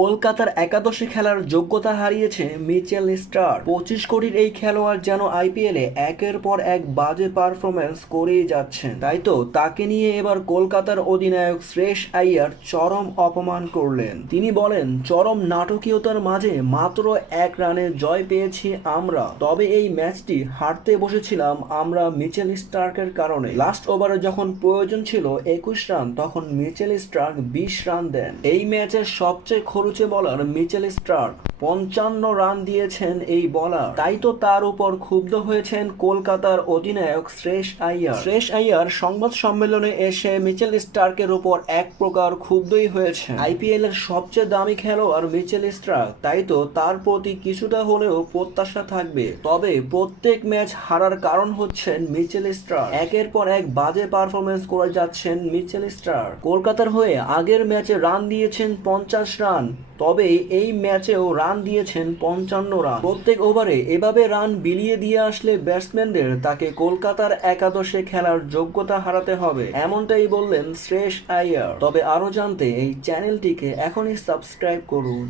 কলকাতার একাদশে খেলার যোগ্যতা হারিয়েছে মিচেল স্টার্ক। 25 কোটির এই খেলোয়াড় যেন আইপিএলে একের পর এক বাজে পারফরম্যান্স করেই যাচ্ছেন। তাই তো তাকে নিয়ে এবার কলকাতার অধিনায়ক শ্রেয়স আইয়ার চরম অপমান করলেন। তিনি বলেন, চরম নাটকীয়তার মাঝে মাত্র 1 রানে জয় পেয়েছি আমরা, তবে এই ম্যাচটি হারতে বসেছিলাম আমরা মিচেল স্টার্কের কারণে। লাস্ট ওভারে যখন প্রয়োজন ছিল 21 রান, তখন মিচেল স্টার্ক 20 রান দেন। এই ম্যাচের সবচেয়ে খরুচে বলার মিচেল স্টার্ক 55 রান দিয়েছেন এই বলার। তাই তো তার উপর ক্ষুব্ধ হয়েছেন কলকাতার অধিনায়ক শ্রেয়স আইয়ার। শ্রেয়স আইয়ার সংবাদ সম্মেলনে এসে মিচেল স্টার্কের উপর এক প্রকার ক্ষুব্ধই হয়েছেন। আইপিএল এর সবচেয়ে দামি খেলোয়াড় মিচেল স্টার্ক, তাই তো তার প্রতি কিছুটা হলেও প্রত্যাশা থাকবে। তবে প্রত্যেক ম্যাচ হারার কারণ হচ্ছেন মিচেল স্টার্ক। একের পর এক বাজে পারফরমেন্স করে যাচ্ছেন মিচেল স্টার্ক। কলকাতার হয়ে আগের ম্যাচে রান দিয়েছেন 50 রান, তবে এই ম্যাচেও রান দিয়েছেন 55 রান। প্রত্যেক ওভারে এভাবে রান বিলিয়ে দিয়ে আসলে ব্যাটসম্যানদের তাকে কলকাতার একাদশে খেলার যোগ্যতা হারাতে হবে, এমনটাই বললেন শ্রেয়স আইয়ার। তবে আরো জানতে এই চ্যানেলটিকে এখনই সাবস্ক্রাইব করুন।